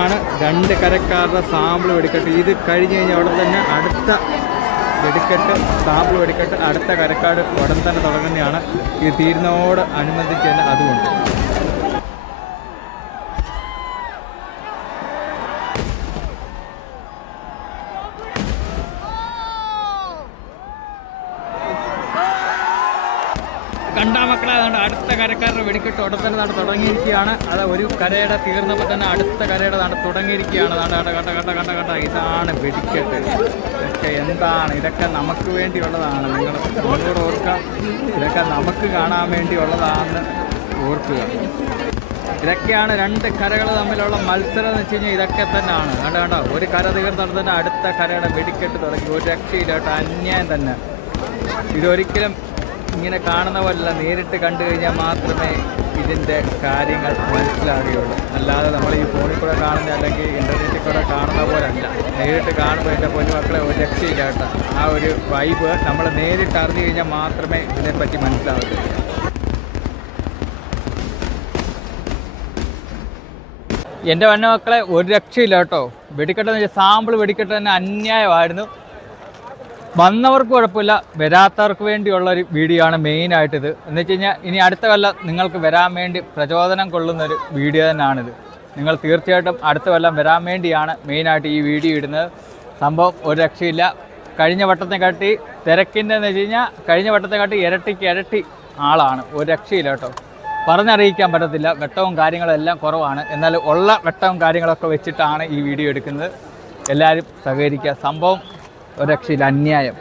ആണ് രണ്ട് കരക്കാരുടെ സാമ്പിൾ വെടിക്കെട്ട്. ഇത് കഴിഞ്ഞ് കഴിഞ്ഞാൽ അവിടെ തന്നെ അടുത്ത വെടിക്കെട്ട് സാമ്പിൾ വെടിക്കെട്ട് അടുത്ത കരക്കാട് ഉടൻ തന്നെ തുടങ്ങുന്നതാണ്. ഇത് തീരുന്നതോട് അനുബന്ധിച്ച് തന്നെ അതുകൊണ്ട് കണ്ടാ മക്കളെ അതുകൊണ്ട് അടുത്ത കരക്കാരുടെ വെടിക്കെട്ട് ഉടൻ തന്നെ നാട് തുടങ്ങിയിരിക്കുകയാണ്. അത് ഒരു കരയുടെ തീർന്നപ്പോൾ തന്നെ അടുത്ത കരയുടെ നാട് തുടങ്ങിയിരിക്കുകയാണ്. കണ്ട ഇതാണ് വെടിക്കെട്ട്. ഇതൊക്കെ എന്താണ്? ഇതൊക്കെ നമുക്ക് വേണ്ടിയുള്ളതാണ്. നിങ്ങളോട് ഓർക്കുക, ഇതൊക്കെ നമുക്ക് കാണാൻ വേണ്ടിയുള്ളതാണെന്ന് ഓർക്കുക. ഇതൊക്കെയാണ് രണ്ട് കരകൾ തമ്മിലുള്ള മത്സരം എന്ന് വെച്ച് കഴിഞ്ഞാൽ ഇതൊക്കെ തന്നെയാണ്. കണ്ടോ ഒരു കര തീർന്നിട്ട് തന്നെ അടുത്ത കരയുടെ വെടിക്കെട്ട് തുടങ്ങി. ഒരു രക്ഷയില്ല കേട്ടോ, അന്യായം തന്നെ. ഇതൊരിക്കലും ഇങ്ങനെ കാണുന്ന പോലല്ല, നേരിട്ട് കണ്ടു കഴിഞ്ഞാൽ മാത്രമേ ഇതിൻ്റെ കാര്യങ്ങൾ മനസ്സിലാകുകയുള്ളൂ. അല്ലാതെ നമ്മൾ ഈ ഫോണിൽ കൂടെ കാണുന്ന അല്ലെങ്കിൽ ഇൻ്റർനെറ്റിൽ കൂടെ കാണുന്ന പോലല്ല. നേരിട്ട് കാണുമ്പോൾ എൻ്റെ പൊന്നുമക്കളെ ഒരു രക്ഷയില്ല കേട്ടോ. ആ ഒരു വൈബ് നമ്മൾ നേരിട്ട് അറിഞ്ഞു കഴിഞ്ഞാൽ മാത്രമേ ഇതിനെപ്പറ്റി മനസ്സിലാവൂ. എൻ്റെ പൊന്നുമക്കളെ ഒരു രക്ഷയില്ല കേട്ടോ. വെടിക്കെട്ടെന്ന് വെച്ചാൽ സാമ്പിൾ വെടിക്കെട്ട് തന്നെ അന്യായമായിരുന്നു. വന്നവർക്ക് കുഴപ്പമില്ല, വരാത്തവർക്ക് വേണ്ടിയുള്ളൊരു വീഡിയോ ആണ് മെയിനായിട്ടിത്. എന്ന് വെച്ച് കഴിഞ്ഞാൽ ഇനി അടുത്ത കൊല്ലം നിങ്ങൾക്ക് വരാൻ വേണ്ടി പ്രചോദനം കൊള്ളുന്നൊരു വീഡിയോ തന്നെയാണിത്. നിങ്ങൾ തീർച്ചയായിട്ടും അടുത്ത കൊല്ലം വരാൻ വേണ്ടിയാണ് മെയിനായിട്ട് ഈ വീഡിയോ ഇടുന്നത്. സംഭവം ഒരു രക്ഷയില്ല. കഴിഞ്ഞ വട്ടത്തെക്കാട്ടി തിരക്കിൻ്റെ എന്ന് വെച്ച് കഴിഞ്ഞാൽ കഴിഞ്ഞ വട്ടത്തെക്കാട്ടി ഇരട്ടി ആളാണ്. ഒരു രക്ഷയില്ല കേട്ടോ, പറഞ്ഞറിയിക്കാൻ പറ്റത്തില്ല. വെട്ടവും കാര്യങ്ങളും എല്ലാം കുറവാണ്. എന്നാൽ ഉള്ള വെട്ടവും കാര്യങ്ങളൊക്കെ വെച്ചിട്ടാണ് ഈ വീഡിയോ എടുക്കുന്നത്. എല്ലാവരും സഹകരിക്കുക. സംഭവം ഒരു രക്ഷയില്ല, അന്യായം.